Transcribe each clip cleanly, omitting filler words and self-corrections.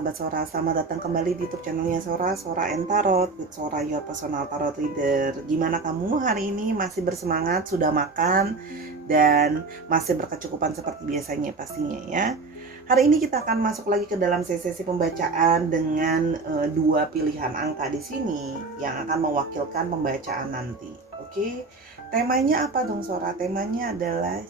sahabat Sora, selamat datang kembali di YouTube channelnya Sora, Sora and Tarot with Sora, your personal tarot reader. Gimana kamu hari ini? Masih bersemangat, sudah makan, dan masih berkecukupan seperti biasanya pastinya ya. Hari ini kita akan masuk lagi ke dalam sesi pembacaan dengan dua pilihan angka di sini yang akan mewakilkan pembacaan nanti. Oke, temanya apa dong Sora? Temanya adalah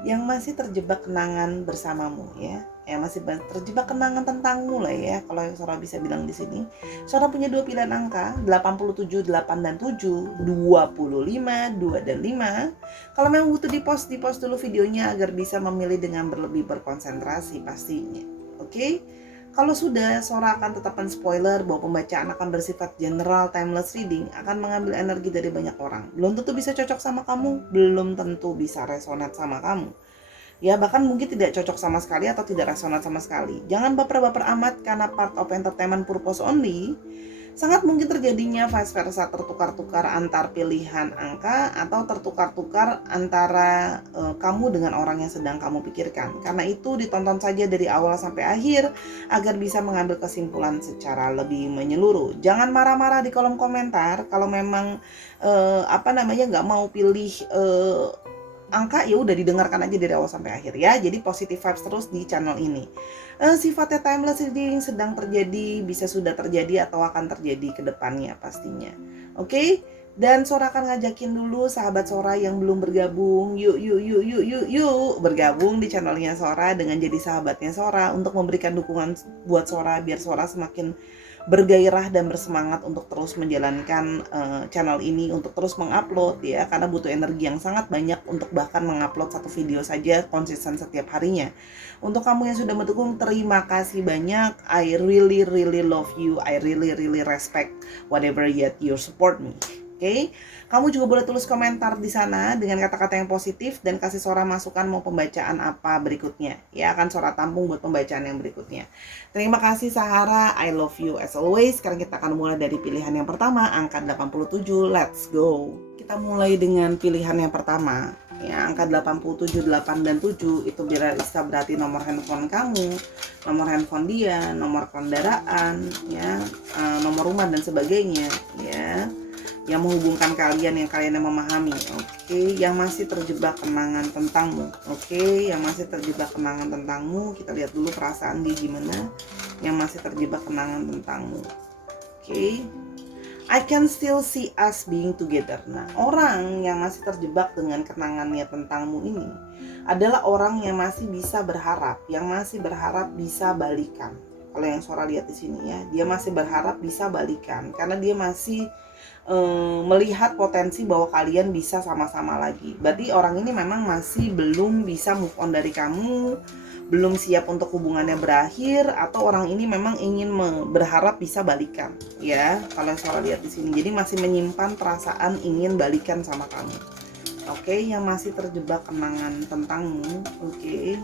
yang masih terjebak kenangan bersamamu ya. Masih terjebak kenangan tentangmu lah ya, kalau yang Sora bisa bilang di sini. Sora punya dua pilihan angka, 87, 8 dan 7, 25, 2 dan 5. Kalau memang butuh di post dulu videonya agar bisa memilih dengan lebih berkonsentrasi pastinya. Oke? Kalau sudah, Sora akan tetapkan spoiler bahwa pembacaan akan bersifat general timeless reading, akan mengambil energi dari banyak orang. Belum tentu bisa cocok sama kamu, belum tentu bisa resonate sama kamu. Ya, bahkan mungkin tidak cocok sama sekali atau tidak resonat sama sekali. Jangan baper-baper amat karena part of entertainment purpose only. Sangat mungkin terjadinya vice versa, tertukar-tukar antar pilihan angka atau tertukar-tukar antara kamu dengan orang yang sedang kamu pikirkan. Karena itu ditonton saja dari awal sampai akhir agar bisa mengambil kesimpulan secara lebih menyeluruh. Jangan marah-marah di kolom komentar kalau memang nggak mau pilih angka, ya udah didengarkan aja dari awal sampai akhir ya. Jadi positive vibes terus di channel ini. Sifatnya timeless reading, sedang terjadi, bisa sudah terjadi atau akan terjadi ke depannya pastinya. Oke? Dan Sora akan ngajakin dulu sahabat Sora yang belum bergabung, yuk bergabung di channelnya Sora dengan jadi sahabatnya Sora untuk memberikan dukungan buat Sora biar Sora semakin bergairah dan bersemangat untuk terus menjalankan channel ini, untuk terus mengupload ya, karena butuh energi yang sangat banyak untuk bahkan mengupload satu video saja konsisten setiap harinya. Untuk kamu yang sudah mendukung, terima kasih banyak. I really love you. I really respect whatever yet you support me. Oke, kamu juga boleh tulis komentar di sana dengan kata-kata yang positif dan kasih Sora masukan mau pembacaan apa berikutnya. Ya, akan Sora tampung buat pembacaan yang berikutnya. Terima kasih Sahara, I love you as always. Sekarang kita akan mulai dari pilihan yang pertama, angka 87. Let's go. Kita mulai dengan pilihan yang pertama. Ya, angka 87, 8 dan 7 itu bisa berarti nomor handphone kamu, nomor handphone dia, nomor kendaraan, ya, nomor rumah dan sebagainya, ya. Yang menghubungkan kalian, yang kalian yang memahami. Oke, yang masih terjebak kenangan tentangmu. Oke, yang masih terjebak kenangan tentangmu. Kita lihat dulu perasaan dia gimana. Yang masih terjebak kenangan tentangmu. Oke, I can still see us being together. Nah, orang yang masih terjebak dengan kenangannya tentangmu ini adalah orang yang masih bisa berharap, yang masih berharap bisa balikan. Kalau yang Sora lihat di sini ya, dia masih berharap bisa balikan karena dia masih melihat potensi bahwa kalian bisa sama-sama lagi. Berarti orang ini memang masih belum bisa move on dari kamu, belum siap untuk hubungannya berakhir, atau orang ini memang ingin berharap bisa balikan. Ya, kalau Sora lihat di sini, jadi masih menyimpan perasaan ingin balikan sama kamu. Oke, yang masih terjebak kenangan tentangmu. Oke,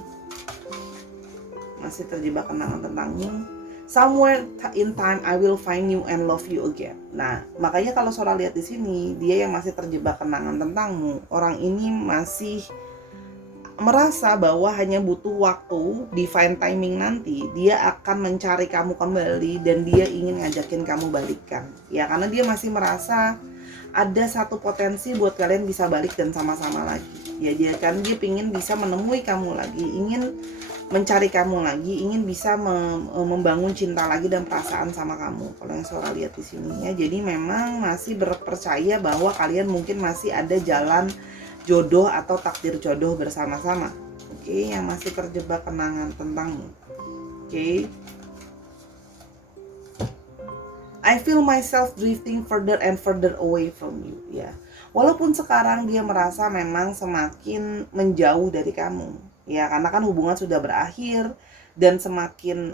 masih terjebak kenangan tentangmu. Somewhere in time I will find you and love you again. Nah, makanya kalau Sora lihat di sini, dia yang masih terjebak kenangan tentangmu. Orang ini masih merasa bahwa hanya butuh waktu, divine timing nanti dia akan mencari kamu kembali dan dia ingin ngajakin kamu balikan. Ya, karena dia masih merasa ada satu potensi buat kalian bisa balik dan sama-sama lagi. Ya, dia pingin bisa menemui kamu lagi, ingin mencari kamu lagi, ingin bisa membangun cinta lagi dan perasaan sama kamu. Kalau yang Sora lihat di sini ya, jadi memang masih berpercaya bahwa kalian mungkin masih ada jalan jodoh atau takdir jodoh bersama-sama. Oke, yang masih terjebak kenangan tentangmu. Oke. I feel myself drifting further and further away from you. Ya, walaupun sekarang dia merasa memang semakin menjauh dari kamu. Ya, karena kan hubungan sudah berakhir dan semakin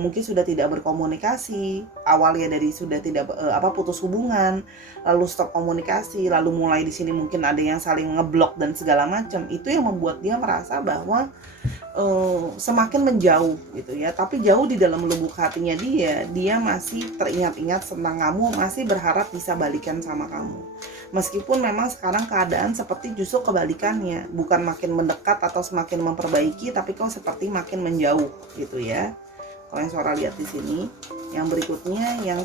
mungkin sudah tidak berkomunikasi. Awalnya dari sudah tidak putus hubungan, lalu stop komunikasi, lalu mulai di sini mungkin ada yang saling ngeblok dan segala macam. Itu yang membuat dia merasa bahwa semakin menjauh gitu ya. Tapi jauh di dalam lubuk hatinya dia masih teringat-ingat tentang kamu, masih berharap bisa balikan sama kamu. Meskipun memang sekarang keadaan seperti justru kebalikannya, bukan makin mendekat atau semakin memperbaiki, tapi kok seperti makin menjauh gitu ya. Kalau yang Sora lihat di sini, yang berikutnya yang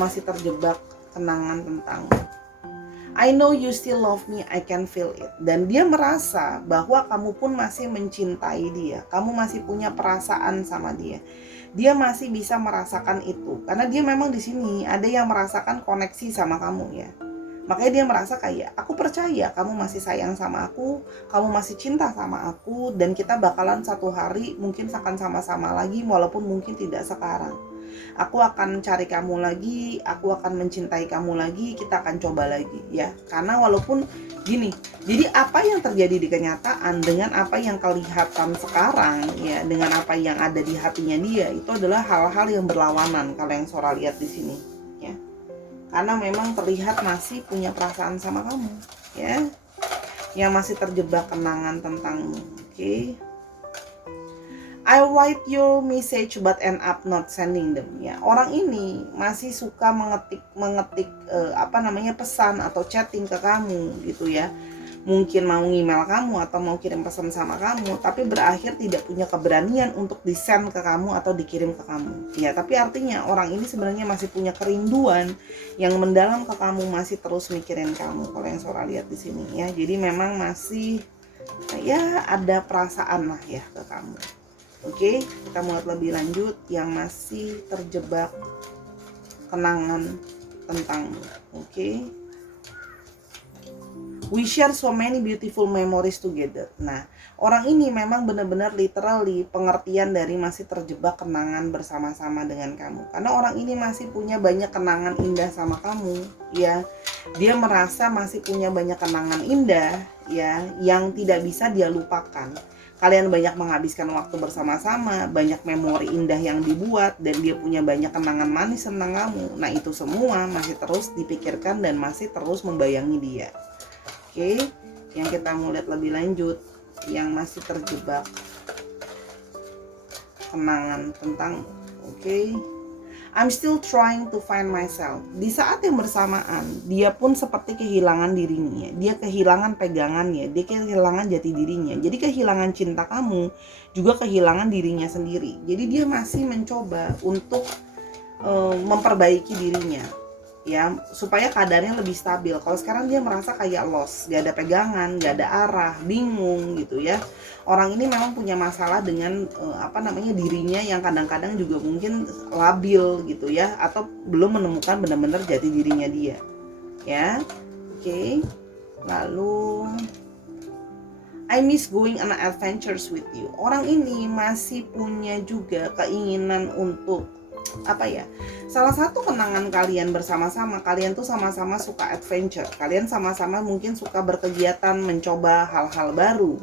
masih terjebak kenangan tentang I know you still love me, I can feel it. Dan dia merasa bahwa kamu pun masih mencintai dia, kamu masih punya perasaan sama dia. Dia masih bisa merasakan itu, karena dia memang di sini ada yang merasakan koneksi sama kamu ya. Makanya dia merasa kayak, aku percaya kamu masih sayang sama aku, kamu masih cinta sama aku, dan kita bakalan satu hari mungkin akan sama-sama lagi walaupun mungkin tidak sekarang. Aku akan cari kamu lagi, aku akan mencintai kamu lagi, kita akan coba lagi ya. Karena walaupun gini, jadi apa yang terjadi di kenyataan dengan apa yang kelihatan sekarang ya, dengan apa yang ada di hatinya dia, itu adalah hal-hal yang berlawanan kalau yang Sora lihat di sini ya. Karena memang terlihat masih punya perasaan sama kamu ya, yang masih terjebak kenangan tentangmu. Oke. I write your message but end up not sending them ya. Orang ini masih suka mengetik pesan atau chatting ke kamu gitu ya. Mungkin mau email kamu atau mau kirim pesan sama kamu, tapi berakhir tidak punya keberanian untuk di-send ke kamu atau dikirim ke kamu. Ya, tapi artinya orang ini sebenarnya masih punya kerinduan yang mendalam ke kamu, masih terus mikirin kamu. Kalau yang Sora lihat di sini ya. Jadi memang masih ya ada perasaan lah ya ke kamu. Oke, kita mulai lebih lanjut yang masih terjebak kenangan tentangmu. Oke. We share so many beautiful memories together. Nah, orang ini memang benar-benar literally pengertian dari masih terjebak kenangan bersama-sama dengan kamu. Karena orang ini masih punya banyak kenangan indah sama kamu, ya. Dia merasa masih punya banyak kenangan indah, ya, yang tidak bisa dia lupakan. Kalian banyak menghabiskan waktu bersama-sama, banyak memori indah yang dibuat, dan dia punya banyak kenangan manis tentang kamu. Nah, itu semua masih terus dipikirkan dan masih terus membayangi dia. Oke, yang kita mau lihat lebih lanjut, yang masih terjebak kenangan tentang, oke. I'm still trying to find myself. Di saat yang bersamaan, dia pun seperti kehilangan dirinya. Dia kehilangan pegangannya, dia kehilangan jati dirinya. Jadi kehilangan cinta kamu, juga kehilangan dirinya sendiri. Jadi dia masih mencoba untuk memperbaiki dirinya, ya, supaya keadaannya lebih stabil. Kalau sekarang dia merasa kayak lost, gak ada pegangan, gak ada arah, bingung gitu ya. Orang ini memang punya masalah dengan dirinya yang kadang-kadang juga mungkin labil gitu ya, atau belum menemukan benar-benar jati dirinya dia ya. Oke. Lalu I miss going on adventures with you. Orang ini masih punya juga keinginan untuk salah satu kenangan kalian bersama-sama, kalian tuh sama-sama suka adventure, kalian sama-sama mungkin suka berkegiatan, mencoba hal-hal baru,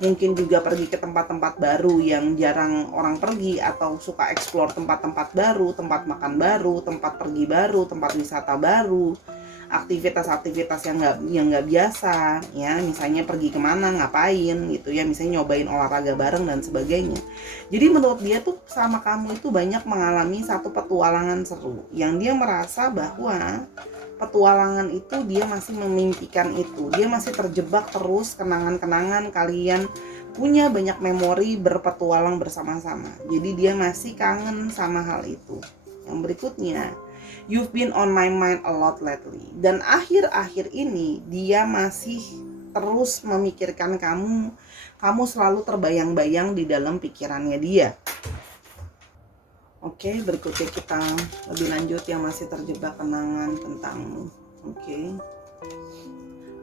mungkin juga pergi ke tempat-tempat baru yang jarang orang pergi, atau suka explore tempat-tempat baru, tempat makan baru, tempat pergi baru, tempat wisata baru, aktivitas-aktivitas yang nggak biasa ya, misalnya pergi kemana, ngapain gitu ya, misalnya nyobain olahraga bareng dan sebagainya. Jadi menurut dia tuh sama kamu itu banyak mengalami satu petualangan seru, yang dia merasa bahwa petualangan itu dia masih memimpikan itu, dia masih terjebak terus kenangan-kenangan kalian punya banyak memori berpetualang bersama-sama. Jadi dia masih kangen sama hal itu. Yang berikutnya, you've been on my mind a lot lately. Dan akhir-akhir ini dia masih terus memikirkan kamu. Kamu selalu terbayang-bayang di dalam pikirannya dia. Oke, berikutnya kita lebih lanjut yang masih terjebak kenangan tentangmu. Oke.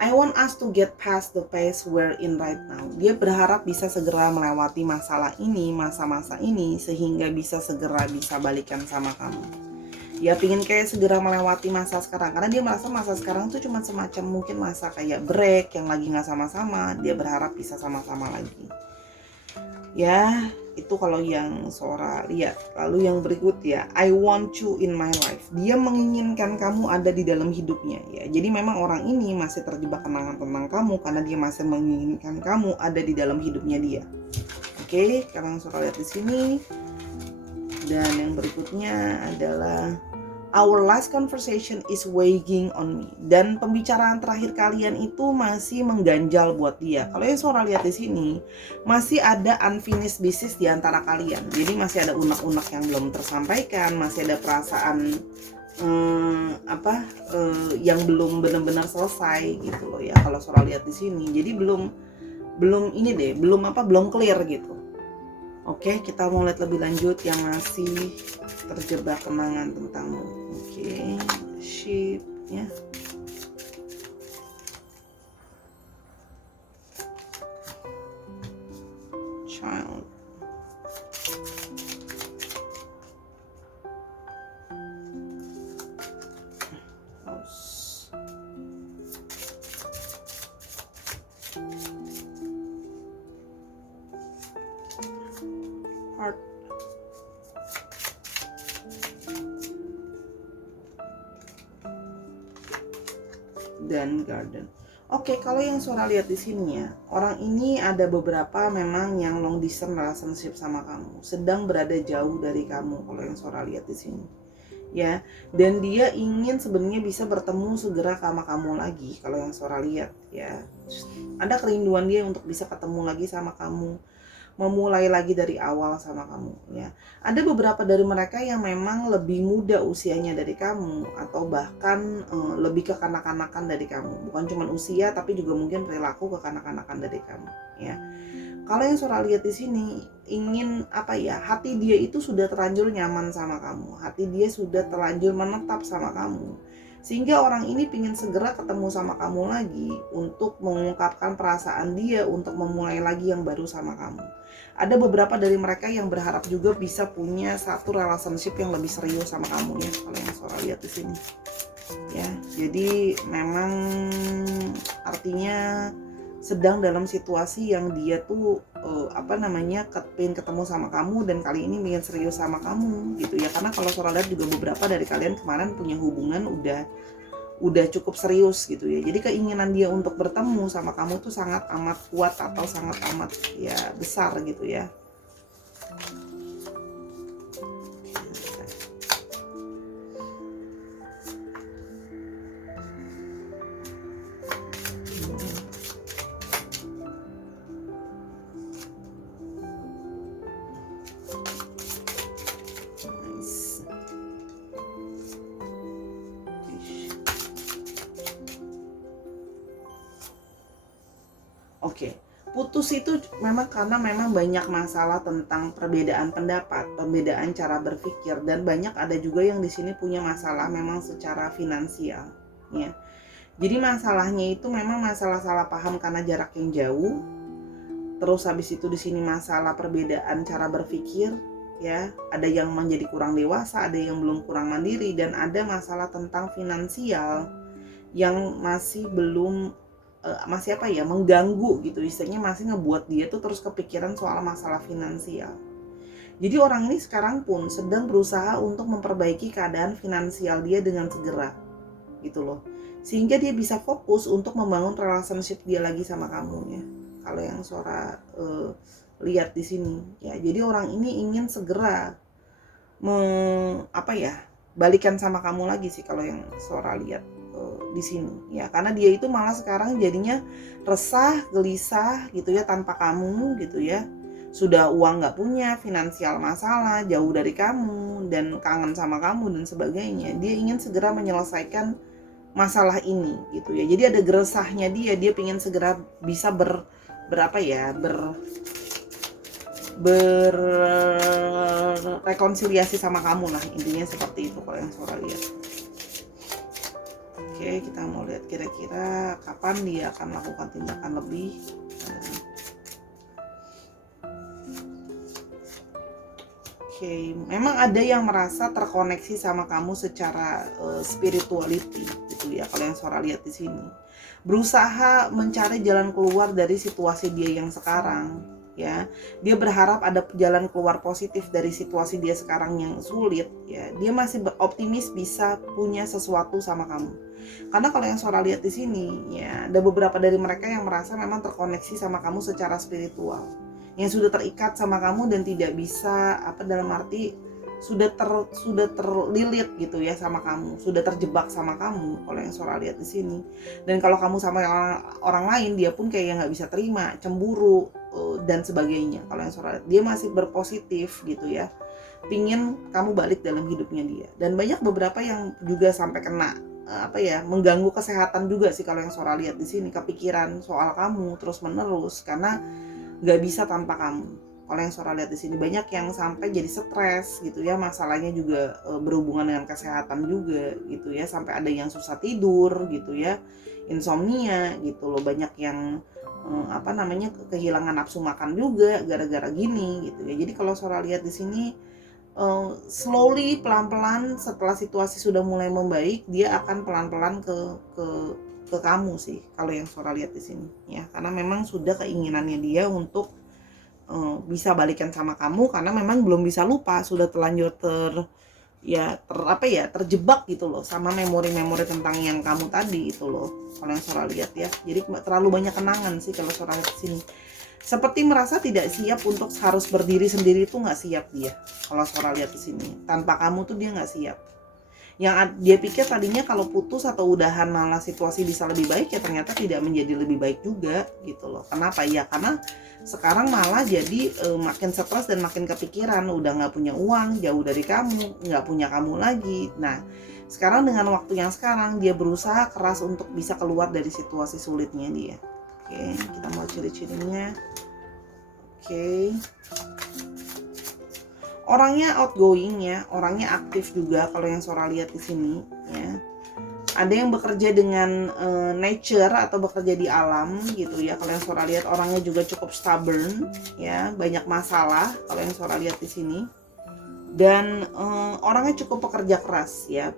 I want us to get past the phase we're in right now. Dia berharap bisa segera melewati masalah ini, masa-masa ini, sehingga bisa segera bisa balikan sama kamu. Dia pingin kayak segera melewati masa sekarang, karena dia merasa masa sekarang tuh cuma semacam mungkin masa kayak break yang lagi gak sama-sama. Dia berharap bisa sama-sama lagi. Ya, itu kalau yang Sora lihat. Lalu yang berikut ya, I want you in my life. Dia menginginkan kamu ada di dalam hidupnya ya. Jadi memang orang ini masih terjebak kenangan tentang kamu, karena dia masih menginginkan kamu ada di dalam hidupnya dia. Oke, sekarang Sora lihat di sini. Dan yang berikutnya adalah Our last conversation is weighing on me. Dan pembicaraan terakhir kalian itu masih mengganjal buat dia. Kalau yang Sora lihat di sini, masih ada unfinished business di antara kalian. Jadi masih ada unek-unek yang belum tersampaikan, masih ada perasaan yang belum benar-benar selesai gitu loh ya. Kalau Sora lihat di sini, jadi belum ini deh, belum clear gitu. Oke, kita mau lihat lebih lanjut yang masih terjebak kenangan tentangmu. Oke, sheep ya. Child. House. Heart. Dan garden. Oke, kalau yang Sora lihat di sini ya, orang ini ada beberapa memang yang long distance relationship sama kamu, sedang berada jauh dari kamu kalau yang Sora lihat di sini. Ya, dan dia ingin sebenarnya bisa bertemu segera sama kamu lagi kalau yang Sora lihat ya. Ada kerinduan dia untuk bisa ketemu lagi sama kamu, memulai lagi dari awal sama kamu ya. Ada beberapa dari mereka yang memang lebih muda usianya dari kamu atau bahkan lebih kekanak-kanakan dari kamu. Bukan cuma usia tapi juga mungkin perilaku kekanak-kanakan dari kamu ya. Kalau yang Sora lihat di sini ingin hati dia itu sudah terlanjur nyaman sama kamu. Hati dia sudah terlanjur menetap sama kamu. Sehingga orang ini ingin segera ketemu sama kamu lagi untuk mengungkapkan perasaan dia untuk memulai lagi yang baru sama kamu. Ada beberapa dari mereka yang berharap juga bisa punya satu relationship yang lebih serius sama kamu ya, kalau yang Sora lihat di sini. Ya, jadi memang artinya sedang dalam situasi yang dia tuh pengen ketemu sama kamu dan kali ini ingin serius sama kamu gitu ya. Karena kalau Sora lihat juga beberapa dari kalian kemarin punya hubungan udah cukup serius gitu ya. Jadi keinginan dia untuk bertemu sama kamu tuh sangat amat kuat atau sangat amat ya besar gitu ya. Oke, putus itu memang karena memang banyak masalah tentang perbedaan pendapat, perbedaan cara berpikir, dan banyak ada juga yang di sini punya masalah memang secara finansial, ya. Jadi masalahnya itu memang masalah salah paham karena jarak yang jauh. Terus habis itu di sini masalah perbedaan cara berpikir, ya. Ada yang menjadi kurang dewasa, ada yang belum kurang mandiri, dan ada masalah tentang finansial yang masih belum mengganggu gitu, istilahnya masih ngebuat dia tuh terus kepikiran soal masalah finansial. Jadi orang ini sekarang pun sedang berusaha untuk memperbaiki keadaan finansial dia dengan segera gitu loh, sehingga dia bisa fokus untuk membangun relationship dia lagi sama kamu ya. Kalau yang Sora lihat di sini ya, jadi orang ini ingin segera balikan sama kamu lagi sih kalau yang Sora lihat di sini ya, karena dia itu malah sekarang jadinya resah, gelisah gitu ya tanpa kamu gitu ya. Sudah uang nggak punya, finansial masalah, jauh dari kamu dan kangen sama kamu dan sebagainya. Dia ingin segera menyelesaikan masalah ini gitu ya. Jadi ada geresahnya dia ingin segera bisa berrekonsiliasi sama kamu lah, intinya seperti itu kalau yang Sora lihat. Oke, kita mau lihat kira-kira kapan dia akan melakukan tindakan lebih. Oke, memang ada yang merasa terkoneksi sama kamu secara spirituality gitu ya. Kalau yang Sora lihat di sini, berusaha mencari jalan keluar dari situasi dia yang sekarang. Ya, dia berharap ada jalan keluar positif dari situasi dia sekarang yang sulit ya. Dia masih optimis bisa punya sesuatu sama kamu. Karena kalau yang Sora lihat di sini ya, ada beberapa dari mereka yang merasa memang terkoneksi sama kamu secara spiritual, yang sudah terikat sama kamu dan tidak bisa dalam arti sudah terlilit gitu ya sama kamu, sudah terjebak sama kamu kalau yang Sora lihat di sini. Dan kalau kamu sama orang lain, dia pun kayak nggak bisa terima, cemburu dan sebagainya. Kalau yang Sora lihat, dia masih berpositif gitu ya, pingin kamu balik dalam hidupnya dia. Dan banyak beberapa yang juga sampai kena mengganggu kesehatan juga sih kalau yang Sora lihat di sini, kepikiran soal kamu terus menerus karena nggak bisa tanpa kamu. Kalau yang Sora lihat di sini banyak yang sampai jadi stres gitu ya, masalahnya juga berhubungan dengan kesehatan juga gitu ya, sampai ada yang susah tidur gitu ya, insomnia gitu loh, banyak yang kehilangan nafsu makan juga gara-gara gini gitu ya. Jadi kalau Sora lihat di sini slowly, pelan-pelan, setelah situasi sudah mulai membaik, dia akan pelan-pelan ke kamu sih kalau yang Sora lihat di sini ya, karena memang sudah keinginannya dia untuk bisa balikan sama kamu, karena memang belum bisa lupa, sudah terlanjur terjebak gitu loh sama memori-memori tentang yang kamu tadi itu loh kalau yang Sora lihat ya. Jadi terlalu banyak kenangan sih kalau Sora lihat di sini, seperti merasa tidak siap untuk harus berdiri sendiri, itu nggak siap dia kalau Sora lihat di sini. Tanpa kamu tuh dia nggak siap. Yang dia pikir tadinya kalau putus atau udahan malah situasi bisa lebih baik, ya ternyata tidak menjadi lebih baik juga gitu loh. Kenapa ya? Karena sekarang malah jadi makin stres dan makin kepikiran, udah nggak punya uang, jauh dari kamu, nggak punya kamu lagi. Nah sekarang dengan waktu yang sekarang, dia berusaha keras untuk bisa keluar dari situasi sulitnya dia. Oke, kita mau ciri-cirinya. Oke, orangnya outgoing ya, orangnya aktif juga kalau yang Sora lihat di sini ya. Ada yang bekerja dengan nature atau bekerja di alam gitu ya. Kalau yang Sora lihat, orangnya juga cukup stubborn ya, banyak masalah kalau yang Sora lihat di sini. Dan orangnya cukup pekerja keras ya.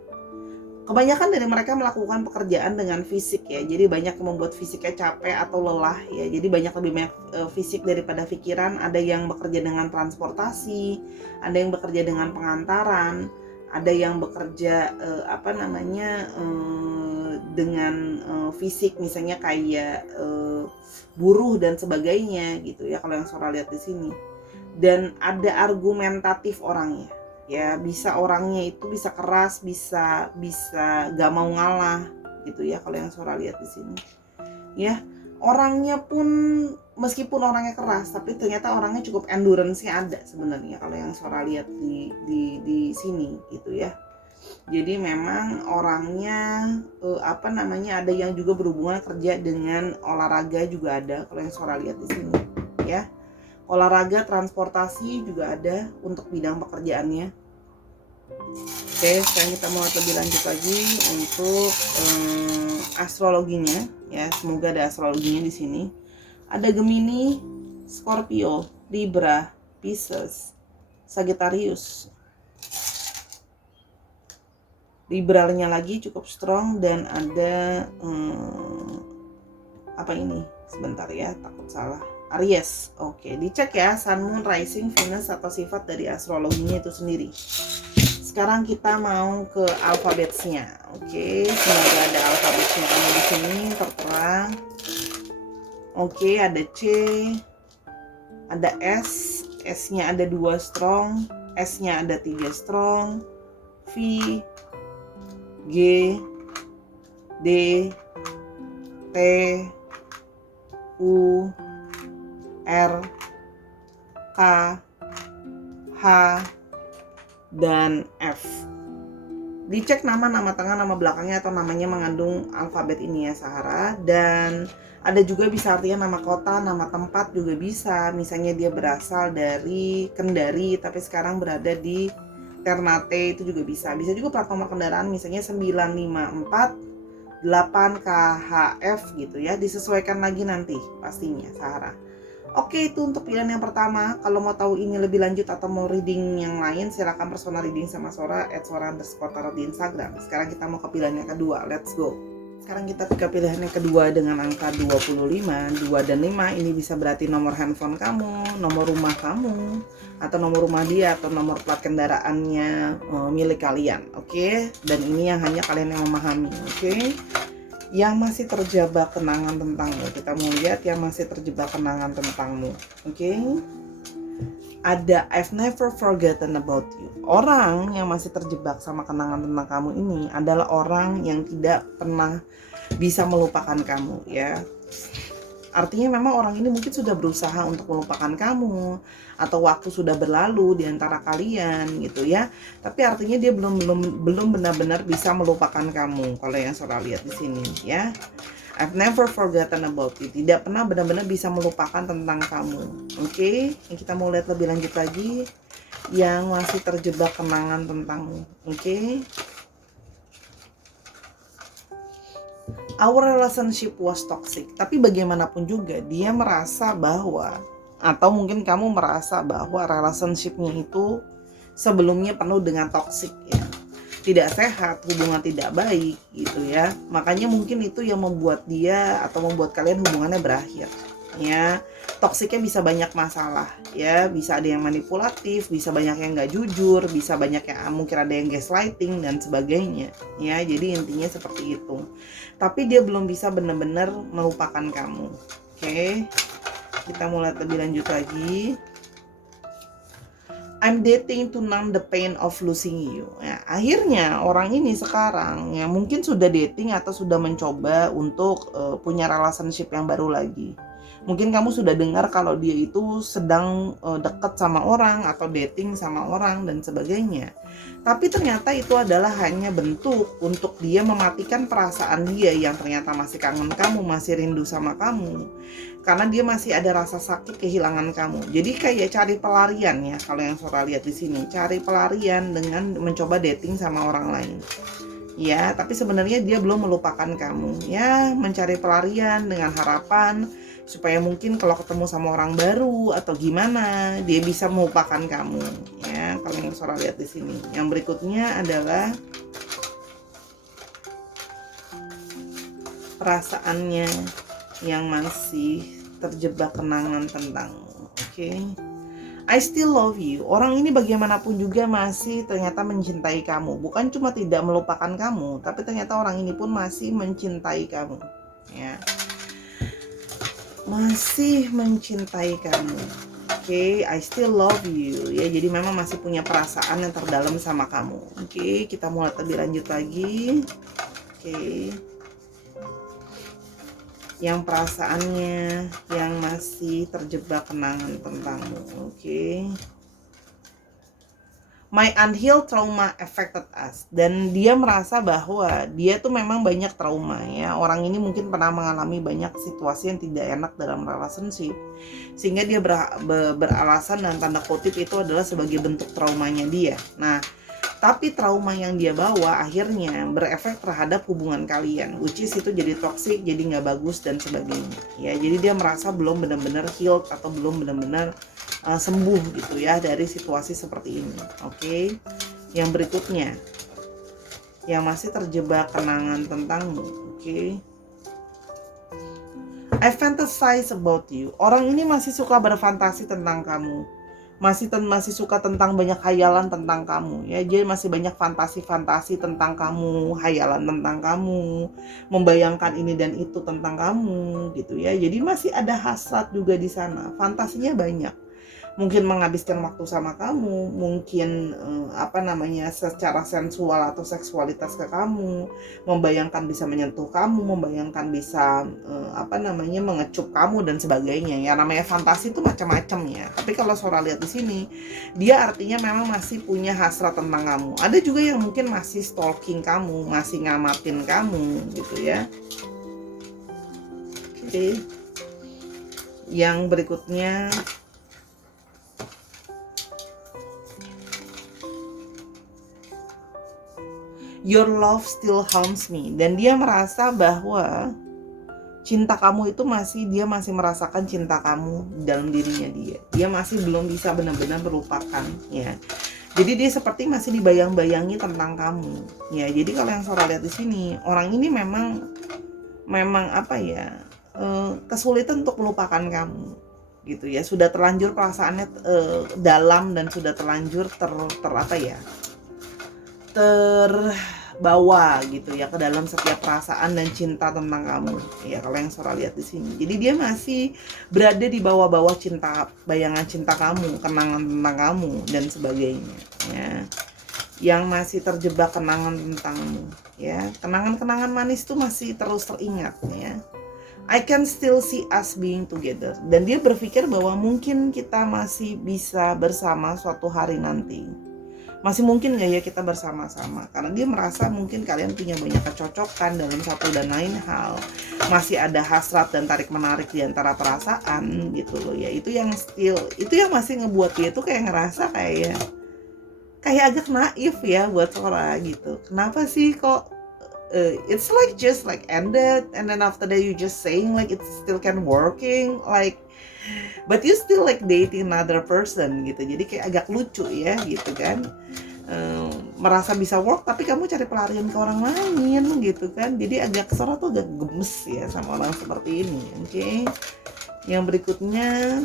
Kebanyakan dari mereka melakukan pekerjaan dengan fisik ya, jadi banyak yang membuat fisiknya capek atau lelah ya, jadi lebih banyak fisik daripada pikiran. Ada yang bekerja dengan transportasi, ada yang bekerja dengan pengantaran, ada yang bekerja dengan fisik, misalnya kayak buruh dan sebagainya gitu ya kalau yang Sora lihat di sini. Dan ada argumentatif orangnya ya, bisa orangnya itu bisa keras, bisa gak mau ngalah gitu ya kalau yang Sora lihat di sini ya. Orangnya pun meskipun orangnya keras, tapi ternyata orangnya cukup endurance-nya ada sebenarnya kalau yang Sora lihat di sini gitu ya. Jadi memang orangnya ada yang juga berhubungan kerja dengan olahraga juga ada kalau yang Sora lihat di sini ya. Olahraga, transportasi juga ada untuk bidang pekerjaannya. Oke, sekarang kita mau lebih lanjut lagi untuk astrologinya ya. Semoga ada astrologinya di sini. Ada Gemini, Scorpio, Libra, Pisces, Sagittarius. Liberalnya lagi cukup strong, dan ada sebentar ya, takut salah. Aries. Oke, dicek ya Sun, Moon, Rising, Venus atau sifat dari astrologinya itu sendiri. Sekarang kita mau ke alfabetnya. Oke, semoga ada alfabetnya kamu di sini tertera. Oke, ada C, ada S, S-nya ada 2 strong, S-nya ada 3 strong, V, G, D, T, U, R, K, H, dan F. Dicek nama tengah, nama belakangnya atau namanya mengandung alfabet ini ya Sahara. Dan ada juga bisa artinya nama kota, nama tempat juga bisa. Misalnya dia berasal dari Kendari tapi sekarang berada di Ternate, itu juga bisa. Bisa juga plat nomor kendaraan misalnya 954 8KHF gitu ya. Disesuaikan lagi nanti pastinya Sahara. Oke, itu untuk pilihan yang pertama. Kalau mau tahu ini lebih lanjut atau mau reading yang lain, silakan personal reading sama Sora @sora_tarot di Instagram. Sekarang kita mau ke pilihan yang kedua. Let's go. Sekarang kita ke pilihan yang kedua dengan angka 25. 2 dan 5 ini bisa berarti nomor handphone kamu, nomor rumah kamu, atau nomor rumah dia, atau nomor plat kendaraannya milik kalian. Oke? Dan ini yang hanya kalian yang memahami. Oke? Yang masih terjebak kenangan tentangmu. Kita mau lihat yang masih terjebak kenangan tentangmu. Oke? ada I've never forgotten about you. Orang yang masih terjebak sama kenangan tentang kamu ini adalah orang yang tidak pernah bisa melupakan kamu, ya. Artinya memang orang ini mungkin sudah berusaha untuk melupakan kamu, atau waktu sudah berlalu di antara kalian gitu ya. Tapi artinya dia belum benar-benar bisa melupakan kamu kalau yang Sora lihat di sini ya. I've never forgotten about you. Tidak pernah benar-benar bisa melupakan tentang kamu. Oke, yang kita mau lihat lebih lanjut lagi, yang masih terjebak kenangan tentangmu. Oke. Our relationship was toxic. Tapi bagaimanapun juga dia merasa bahwa, atau mungkin kamu merasa bahwa relationship-nya itu sebelumnya penuh dengan toxic ya. Tidak sehat, hubungan tidak baik gitu ya. Makanya mungkin itu yang membuat dia atau membuat kalian hubungannya berakhir. Ya, toksiknya bisa banyak masalah ya, bisa ada yang manipulatif, bisa banyak yang nggak jujur, bisa banyak yang mungkin ada yang gaslighting dan sebagainya ya. Jadi intinya seperti itu. Tapi dia belum bisa benar-benar melupakan kamu. Oke, kita mulai lebih lanjut lagi. I'm dating to numb the pain of losing you. Ya, akhirnya orang ini sekarang ya mungkin sudah dating atau sudah mencoba untuk punya relationship yang baru lagi. Mungkin kamu sudah dengar kalau dia itu sedang dekat sama orang atau dating sama orang dan sebagainya. Tapi ternyata itu adalah hanya bentuk untuk dia mematikan perasaan dia yang ternyata masih kangen kamu, masih rindu sama kamu. Karena dia masih ada rasa sakit kehilangan kamu. Jadi kayak cari pelarian ya, kalau yang Sora lihat di sini, cari pelarian dengan mencoba dating sama orang lain. Ya, tapi sebenarnya dia belum melupakan kamu. Ya, mencari pelarian dengan harapan supaya mungkin kalau ketemu sama orang baru atau gimana dia bisa melupakan kamu ya, kalau yang Sora lihat di sini. Yang berikutnya adalah perasaannya yang masih terjebak kenangan tentangmu. Oke. I still love you. Orang ini bagaimanapun juga masih ternyata mencintai kamu. Bukan cuma tidak melupakan kamu, tapi ternyata orang ini pun masih mencintai kamu ya. Masih mencintai kamu. Oke, I still love you ya. Jadi memang masih punya perasaan yang terdalam sama kamu. Oke, kita mulai lebih lanjut lagi. Oke. Yang perasaannya yang masih terjebak kenangan tentangmu. Oke. My unhealed trauma affected us. Dan dia merasa bahwa dia tuh memang banyak trauma ya. Orang ini mungkin pernah mengalami banyak situasi yang tidak enak dalam relationship, sehingga dia beralasan dan tanda kutip itu adalah sebagai bentuk traumanya dia. Nah, tapi trauma yang dia bawa akhirnya berefek terhadap hubungan kalian, which is itu jadi toxic, jadi nggak bagus dan sebagainya ya. Jadi dia merasa belum benar-benar healed atau belum benar-benar sembuh gitu ya dari situasi seperti ini. Oke. Yang berikutnya, yang masih terjebak kenangan tentangmu. Oke. I fantasize about you. Orang ini masih suka berfantasi tentang kamu. Masih suka tentang banyak hayalan tentang kamu ya. Dia masih banyak fantasi-fantasi tentang kamu, hayalan tentang kamu, membayangkan ini dan itu tentang kamu gitu ya. Jadi masih ada hasrat juga di sana. Fantasinya banyak. Mungkin menghabiskan waktu sama kamu, mungkin secara sensual atau seksualitas ke kamu, membayangkan bisa menyentuh kamu, membayangkan bisa mengecup kamu dan sebagainya ya. Namanya fantasi itu macam-macam ya. Tapi kalau Sora lihat di sini, dia artinya memang masih punya hasrat tentang kamu. Ada juga yang mungkin masih stalking kamu, masih ngamatin kamu gitu ya. Oke. Yang berikutnya, your love still haunts me. Dan dia merasa bahwa cinta kamu itu dia masih merasakan cinta kamu dalam dirinya dia. Dia masih belum bisa benar-benar melupakan ya. Jadi dia seperti masih dibayang-bayangi tentang kamu ya. Jadi kalau yang Sora lihat di sini, orang ini memang kesulitan untuk melupakan kamu gitu ya. Sudah terlanjur perasaannya bawa gitu ya ke dalam setiap perasaan dan cinta tentang kamu ya, kalau yang Sora lihat di sini. Jadi dia masih berada di bawah-bawah cinta, bayangan cinta kamu, kenangan tentang kamu dan sebagainya ya, yang masih terjebak kenangan tentangmu ya. Kenangan-kenangan manis tuh masih terus teringat ya. I can still see us being together. Dan dia berpikir bahwa mungkin kita masih bisa bersama suatu hari nanti. Masih mungkin gak ya kita bersama-sama? Karena dia merasa mungkin kalian punya banyak kecocokan dalam satu dan lain hal. Masih ada hasrat dan tarik-menarik di antara perasaan gitu loh ya. Itu yang masih ngebuat dia tuh kayak ngerasa kayak agak naif ya buat Sora gitu. Kenapa sih kok it's like just like ended, and then after that you just saying like it still can working, like but you still like dating another person gitu. Jadi kayak agak lucu ya gitu kan. Merasa bisa work tapi kamu cari pelarian ke orang lain gitu kan. Jadi agak Sora tuh agak gemes ya sama orang seperti ini. Oke. Yang berikutnya,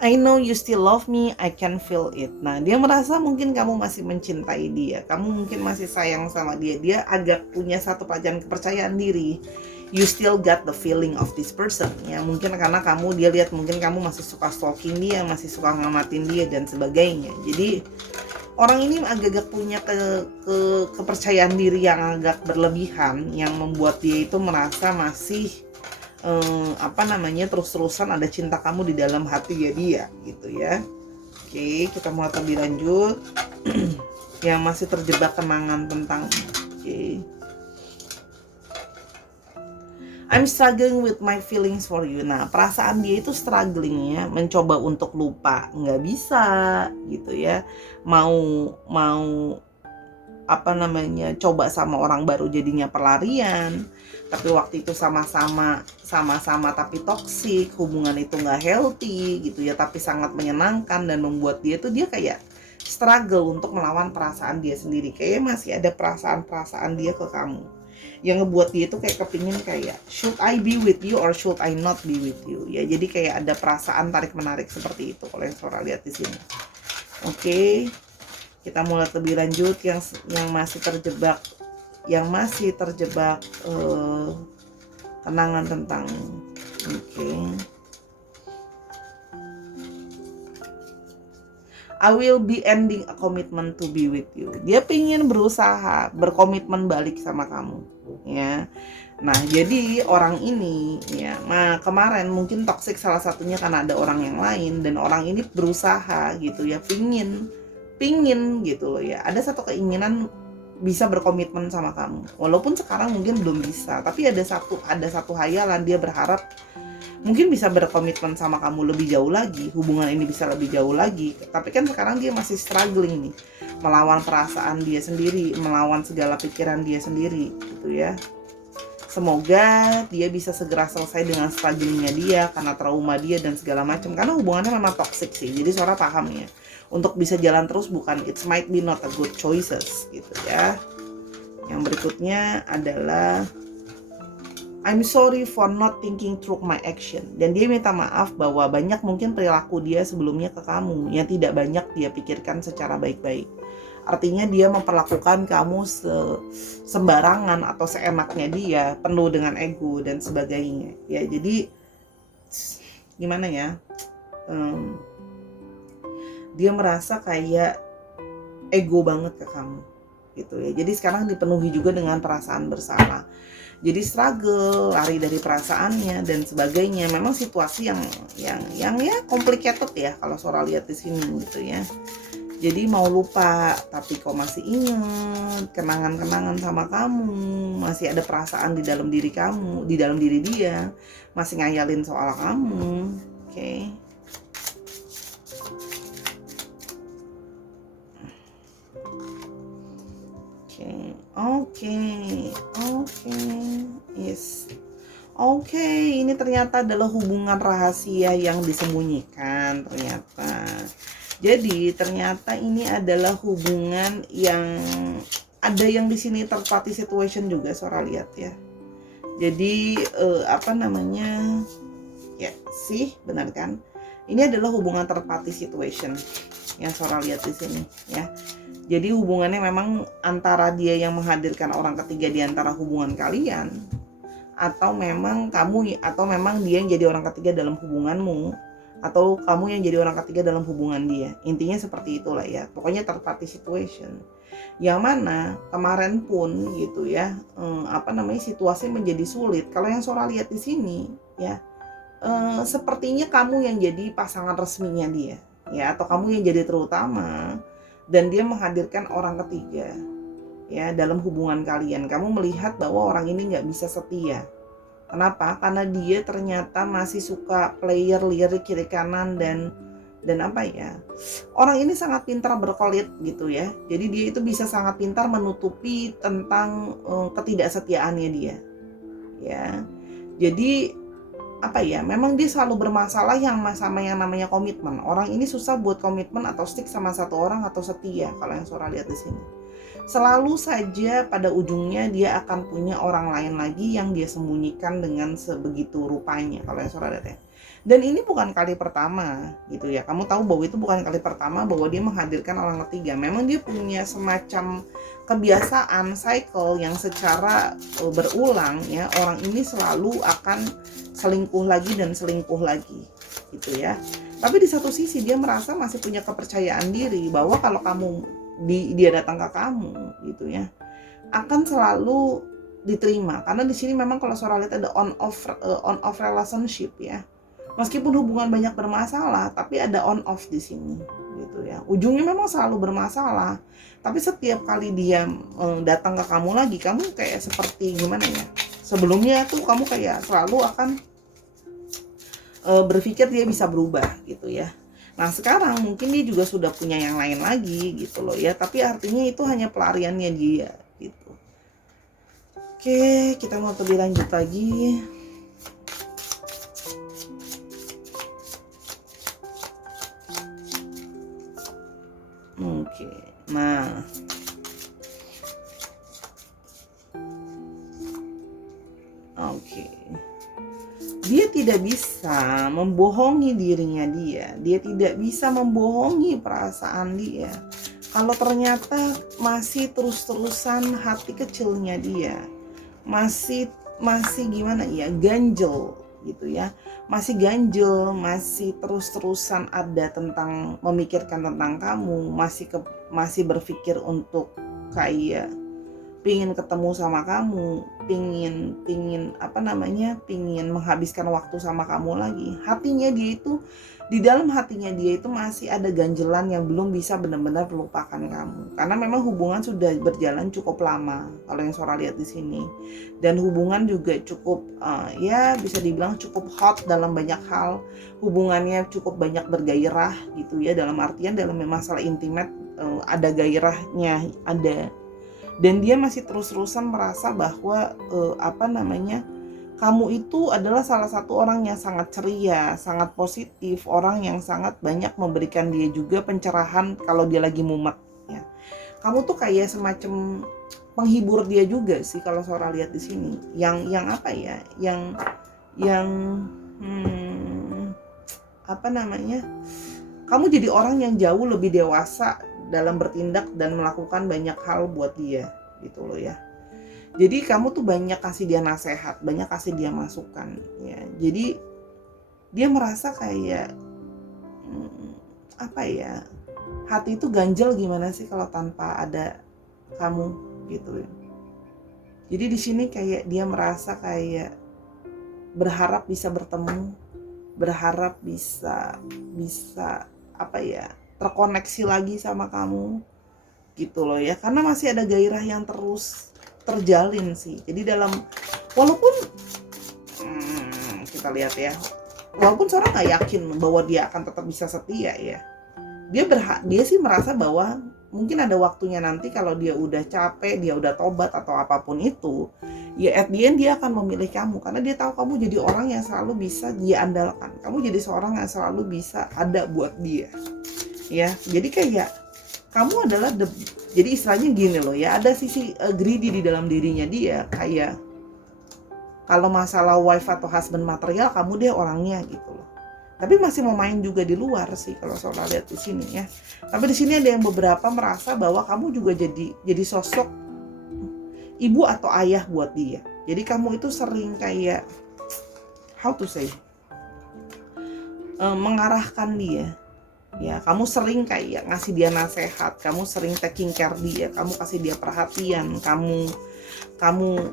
I know you still love me, I can feel it. Nah, dia merasa mungkin kamu masih mencintai dia, kamu mungkin masih sayang sama dia. Dia agak punya satu pelajaran kepercayaan diri. You still got the feeling of this person ya, mungkin karena dia lihat mungkin kamu masih suka stalking dia, masih suka ngamatin dia dan sebagainya. Jadi orang ini agak punya kepercayaan diri yang agak berlebihan, yang membuat dia itu merasa masih terus-terusan ada cinta kamu di dalam hati dia gitu ya. Oke, kita mau lebih lanjut. Yang masih terjebak kenangan tentang I'm struggling with my feelings for you. Nah, perasaan dia itu struggling ya, mencoba untuk lupa, nggak bisa gitu ya. Mau coba sama orang baru jadinya pelarian. Tapi waktu itu sama-sama tapi toksik, hubungan itu nggak healthy gitu ya, tapi sangat menyenangkan dan membuat dia kayak struggle untuk melawan perasaan dia sendiri. Kayaknya masih ada perasaan dia ke kamu yang ngebuat dia kayak kepingin kayak should I be with you or should I not be with you ya. Jadi kayak ada perasaan tarik menarik seperti itu kalau yang Sora lihat di sini. Oke, kita mulai lebih lanjut yang masih terjebak kenangan tentang I will be ending a commitment to be with you. Dia pengen berusaha berkomitmen balik sama kamu ya. Nah, jadi orang ini ya, kemarin mungkin toxic salah satunya karena ada orang yang lain, dan orang ini berusaha gitu ya, pingin gitu loh ya. Ada satu keinginan bisa berkomitmen sama kamu. Walaupun sekarang mungkin belum bisa, tapi ada satu hayalan, dia berharap mungkin bisa berkomitmen sama kamu lebih jauh lagi, hubungan ini bisa lebih jauh lagi. Tapi kan sekarang dia masih struggling nih, melawan perasaan dia sendiri, melawan segala pikiran dia sendiri gitu ya. Semoga dia bisa segera selesai dengan strugglingnya dia, karena trauma dia dan segala macam. Karena hubungannya memang toxic sih, jadi Sora paham ya. Untuk bisa jalan terus bukan, it might be not a good choices gitu ya. Yang berikutnya adalah I'm sorry for not thinking through my action. Dan dia minta maaf bahwa banyak mungkin perilaku dia sebelumnya ke kamu yang tidak banyak dia pikirkan secara baik-baik. Artinya dia memperlakukan kamu sembarangan atau seenaknya dia, penuh dengan ego dan sebagainya. Ya, jadi gimana ya? Dia merasa kayak ego banget ke kamu gitu ya. Jadi sekarang dipenuhi juga dengan perasaan bersalah. Jadi struggle, lari dari perasaannya dan sebagainya. Memang situasi yang ya complicated ya kalau Sora lihat di sini gitu ya. Jadi mau lupa tapi kok masih inget kenangan-kenangan sama kamu, masih ada perasaan di dalam diri kamu, di dalam diri dia, masih ngayalin soal kamu. Oke. Yes. Oke, ini ternyata adalah hubungan rahasia yang disembunyikan ternyata. Jadi ternyata ini adalah hubungan yang ada yang di sini third party situation juga Sora lihat ya. Jadi ya sih benar kan? Ini adalah hubungan third party situation yang Sora lihat di sini ya. Jadi hubungannya memang antara dia yang menghadirkan orang ketiga di antara hubungan kalian, atau memang dia yang jadi orang ketiga dalam hubunganmu, atau kamu yang jadi orang ketiga dalam hubungan dia. Intinya seperti itulah ya. Pokoknya third party situation. Yang mana kemarin pun gitu ya, situasi menjadi sulit. Kalau yang Sora lihat di sini ya, sepertinya kamu yang jadi pasangan resminya dia ya, atau kamu yang jadi terutama, dan dia menghadirkan orang ketiga ya dalam hubungan kalian. Kamu melihat bahwa orang ini nggak bisa setia. Kenapa? Karena dia ternyata masih suka player lirik kiri kanan, dan orang ini sangat pintar berkelit gitu ya. Jadi dia itu bisa sangat pintar menutupi tentang ketidaksetiaannya dia ya. Jadi memang dia selalu bermasalah sama yang namanya komitmen. Orang ini susah buat komitmen atau stick sama satu orang atau setia. Kalau yang Sora lihat di sini, selalu saja pada ujungnya dia akan punya orang lain lagi yang dia sembunyikan dengan sebegitu rupanya. Kalau yang Sora lihat ya. Dan ini bukan kali pertama gitu ya. Kamu tahu bahwa itu bukan kali pertama bahwa dia menghadirkan orang ketiga. Memang dia punya semacam kebiasaan cycle yang secara berulang ya. Orang ini selalu akan selingkuh lagi dan selingkuh lagi gitu ya. Tapi di satu sisi dia merasa masih punya kepercayaan diri bahwa kalau dia datang ke kamu gitu ya, akan selalu diterima. Karena di sini memang kalau Sora lihat ada on off relationship ya. Meskipun hubungan banyak bermasalah, tapi ada on off di sini gitu ya. Ujungnya memang selalu bermasalah. Tapi setiap kali dia datang ke kamu lagi, kamu kayak seperti gimana ya? Sebelumnya tuh kamu kayak selalu akan berpikir dia bisa berubah gitu ya. Nah sekarang mungkin dia juga sudah punya yang lain lagi gitu loh ya. Tapi artinya itu hanya pelariannya dia gitu. Oke, kita mau lebih lanjut lagi. Oke, nah dia tidak bisa membohongi dirinya dia tidak bisa membohongi perasaan dia. Kalau ternyata masih terus-terusan hati kecilnya dia masih gimana ya, ganjel gitu ya, masih ganjel, masih terus-terusan ada tentang memikirkan tentang kamu, masih berpikir untuk kayak pingin ketemu sama kamu, pingin menghabiskan waktu sama kamu lagi. Di dalam hatinya dia itu masih ada ganjelan yang belum bisa benar-benar melupakan kamu. Karena memang hubungan sudah berjalan cukup lama kalau yang Sora lihat di sini. Dan hubungan juga cukup bisa dibilang cukup hot dalam banyak hal. Hubungannya cukup banyak bergairah gitu ya, dalam artian dalam masalah intimate ada gairahnya, ada. Dan dia masih terus-terusan merasa bahwa kamu itu adalah salah satu orang yang sangat ceria, sangat positif, orang yang sangat banyak memberikan dia juga pencerahan kalau dia lagi mumet ya. Kamu tuh kayak semacam penghibur dia juga sih kalau Sora lihat di sini. Kamu jadi orang yang jauh lebih dewasa dalam bertindak dan melakukan banyak hal buat dia gitu loh ya. Jadi kamu tuh banyak kasih dia nasihat, banyak kasih dia masukan ya. Jadi dia merasa kayak hati itu ganjel gimana sih kalau tanpa ada kamu gitu ya. Jadi di sini kayak dia merasa kayak berharap bisa bertemu, berharap bisa terkoneksi lagi sama kamu gitu loh ya. Karena masih ada gairah yang terus terjalin sih. Jadi walaupun kita lihat ya, walaupun seorang nggak yakin bahwa dia akan tetap bisa setia ya, dia sih merasa bahwa mungkin ada waktunya nanti kalau dia udah capek, dia udah tobat atau apapun itu ya, at the end dia akan memilih kamu. Karena dia tahu kamu jadi orang yang selalu bisa dia andalkan, kamu jadi seorang yang selalu bisa ada buat dia ya. Jadi kayak kamu adalah jadi istilahnya gini loh ya, ada sisi greedy di dalam dirinya dia. Kayak kalau masalah wife atau husband material, kamu dia orangnya gitu loh. Tapi masih mau main juga di luar sih kalau Sora lihat di sini ya. Tapi di sini ada yang beberapa merasa bahwa kamu juga jadi sosok ibu atau ayah buat dia. Jadi kamu itu sering kayak how to say, mengarahkan dia. Ya, kamu sering kayak ngasih dia nasihat, kamu sering taking care dia, kamu kasih dia perhatian, kamu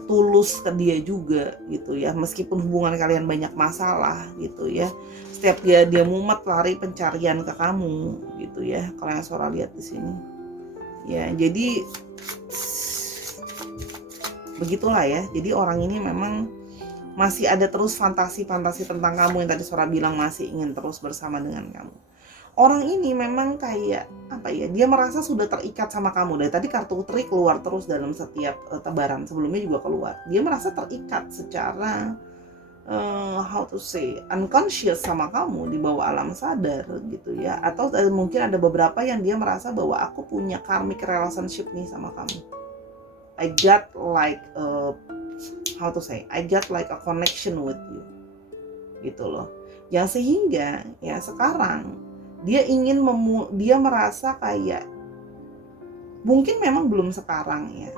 tulus ke dia juga gitu ya. Meskipun hubungan kalian banyak masalah gitu ya. Setiap dia mumet lari pencarian ke kamu gitu ya. Kalau yang Sora lihat di sini. Ya, jadi begitulah ya. Jadi orang ini memang masih ada terus fantasi-fantasi tentang kamu yang tadi Sora bilang, masih ingin terus bersama dengan kamu. Orang ini memang kayak apa ya, dia merasa sudah terikat sama kamu. Dari tadi kartu Tri keluar terus dalam setiap tebaran, sebelumnya juga keluar. Dia merasa terikat secara how to say, unconscious sama kamu, di bawah alam sadar gitu ya. Atau mungkin ada beberapa yang dia merasa bahwa aku punya karmic relationship nih sama kamu. I got like how to say, I got like a connection with you gitu loh. Yang sehingga ya sekarang dia ingin dia merasa kayak, mungkin memang belum sekarang ya,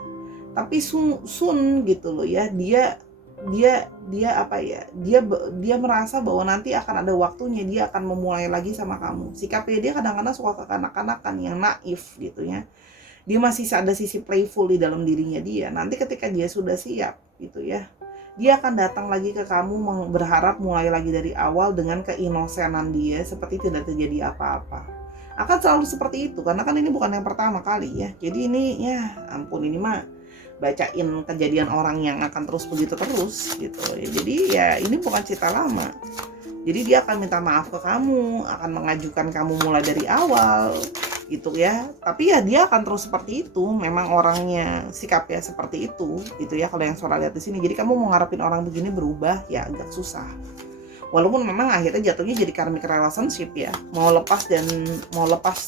tapi soon gitu loh ya, dia apa ya, dia merasa bahwa nanti akan ada waktunya dia akan memulai lagi sama kamu. Sikapnya dia kadang-kadang suka kekanak-kanakan yang naif gitu ya. Dia masih ada sisi playful di dalam dirinya dia. Nanti ketika dia sudah siap gitu ya, dia akan datang lagi ke kamu berharap mulai lagi dari awal dengan keinosenan dia, seperti tidak terjadi apa-apa. Akan selalu seperti itu, karena kan ini bukan yang pertama kali ya. Jadi ini ya ampun, ini mah bacain kejadian orang yang akan terus begitu terus gitu. Jadi ya ini bukan cerita lama. Jadi dia akan minta maaf ke kamu, akan mengajukan kamu mulai dari awal gitu ya. Tapi ya dia akan terus seperti itu, memang orangnya sikapnya seperti itu gitu ya kalau yang Sora lihat di sini. Jadi kamu mau ngarepin orang begini berubah ya agak susah. Walaupun memang akhirnya jatuhnya jadi karmic relationship ya. Mau lepas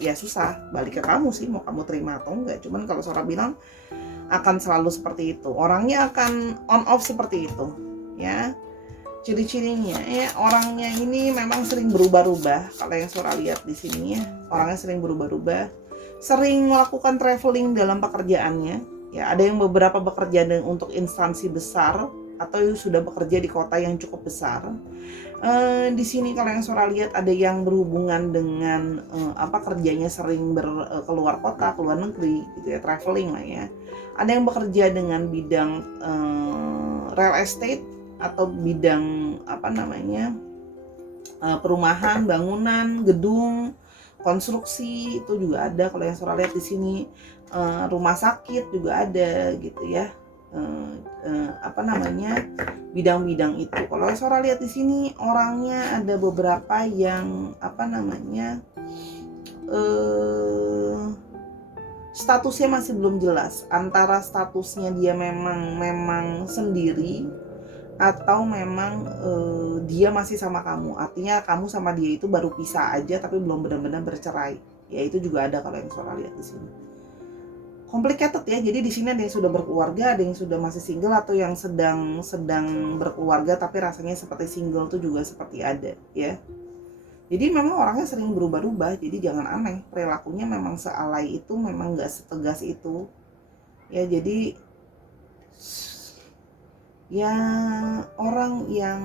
ya susah. Balik ke kamu sih, mau kamu terima atau enggak. Cuman kalau Sora bilang akan selalu seperti itu. Orangnya akan on off seperti itu ya. Ciri-cirinya ya, orangnya ini memang sering berubah-ubah. Kalau yang Sora lihat di sini ya, orangnya sering berubah-ubah, sering melakukan traveling dalam pekerjaannya. Ya, ada yang beberapa bekerja untuk instansi besar atau sudah bekerja di kota yang cukup besar. Di sini kalau yang Sora lihat ada yang berhubungan dengan kerjanya sering keluar kota, keluar negeri gitu ya, traveling lah ya. Ada yang bekerja dengan bidang real estate atau bidang perumahan, bangunan, gedung, konstruksi, itu juga ada kalau yang Sora lihat di sini. Rumah sakit juga ada gitu ya. Bidang-bidang itu. Kalau Sora lihat di sini orangnya ada beberapa yang statusnya masih belum jelas, antara statusnya dia memang sendiri atau memang dia masih sama kamu. Artinya kamu sama dia itu baru pisah aja tapi belum benar-benar bercerai. Ya itu juga ada kalau yang Sora lihat di sini. Complicated ya. Jadi di sini ada yang sudah berkeluarga, ada yang sudah masih single, atau yang sedang berkeluarga tapi rasanya seperti single tuh juga seperti ada ya. Jadi memang orangnya sering berubah-ubah. Jadi jangan aneh, perilakunya memang sealai itu, memang nggak setegas itu. Ya jadi ya orang yang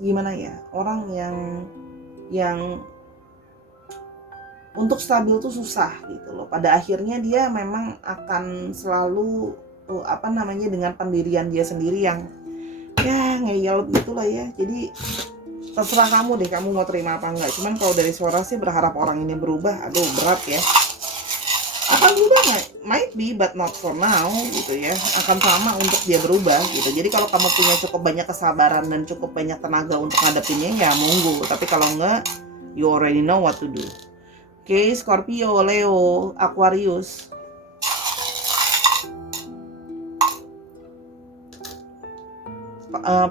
gimana ya, orang yang untuk stabil tuh susah gitu loh. Pada akhirnya dia memang akan selalu dengan pendirian dia sendiri yang ya ngeyel gitulah ya. Jadi terserah kamu deh, kamu mau terima apa enggak. Cuman kalau dari Sora sih berharap orang ini berubah, aduh berat ya. Akan berubah might be but not for now gitu ya. Akan sama untuk dia berubah gitu. Jadi kalau kamu punya cukup banyak kesabaran dan cukup banyak tenaga untuk ngadepinnya ya monggo. Tapi kalau enggak, you already know what to do. Oke, Scorpio, Leo, Aquarius.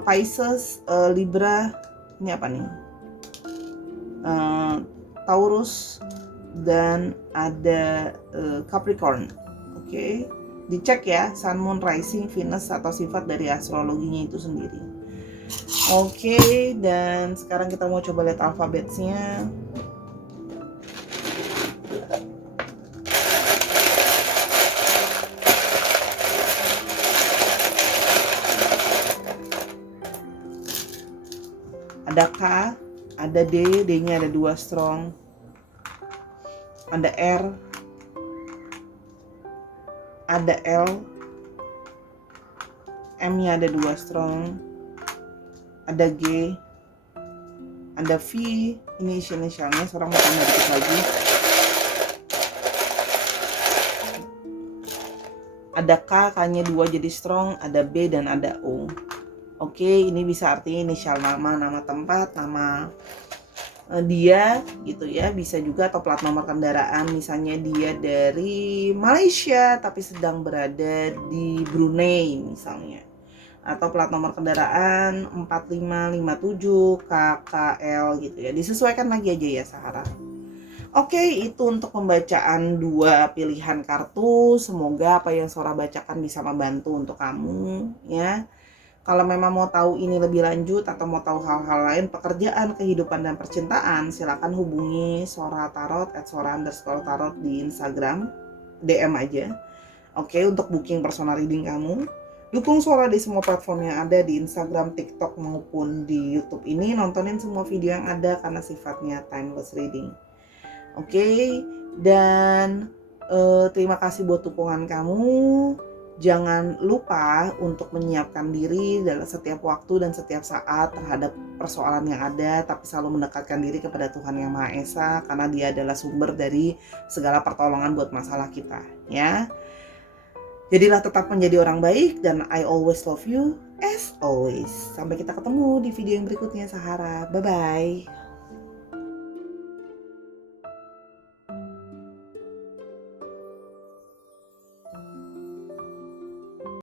Pisces, Libra, ini apa nih? Taurus, dan ada Capricorn. Oke, dicek ya Sun, Moon, Rising, Venus atau sifat dari astrologinya itu sendiri. Oke, dan sekarang kita mau coba lihat alfabetnya. Ada K, ada D, D-nya ada 2 strong. Ada R, ada L, M-nya ada 2 strong. Ada G, ada V, ini inisialnya, seorang mau tambah dikit lagi. Ada K, K-nya 2 jadi strong, ada B dan ada O. Oke, ini bisa artinya inisial nama tempat, nama dia gitu ya, bisa juga, atau plat nomor kendaraan, misalnya dia dari Malaysia tapi sedang berada di Brunei misalnya, atau plat nomor kendaraan 4557 KKL gitu ya, disesuaikan lagi aja ya Sahara. Oke, itu untuk pembacaan 2 pilihan kartu. Semoga apa yang Sora bacakan bisa membantu untuk kamu ya. Kalau memang mau tahu ini lebih lanjut atau mau tahu hal-hal lain pekerjaan, kehidupan, dan percintaan, silakan hubungi Sora Tarot @sora_tarot di Instagram, DM aja. Oke, untuk booking personal reading kamu. Dukung Sora di semua platform yang ada, di Instagram, TikTok, maupun di YouTube ini. Nontonin semua video yang ada karena sifatnya timeless reading. Oke, dan terima kasih buat dukungan kamu. Jangan lupa untuk menyiapkan diri dalam setiap waktu dan setiap saat terhadap persoalan yang ada, tapi selalu mendekatkan diri kepada Tuhan Yang Maha Esa, karena Dia adalah sumber dari segala pertolongan buat masalah kita, ya. Jadilah tetap menjadi orang baik, dan I always love you as always. Sampai kita ketemu di video yang berikutnya, Sahara. Bye-bye.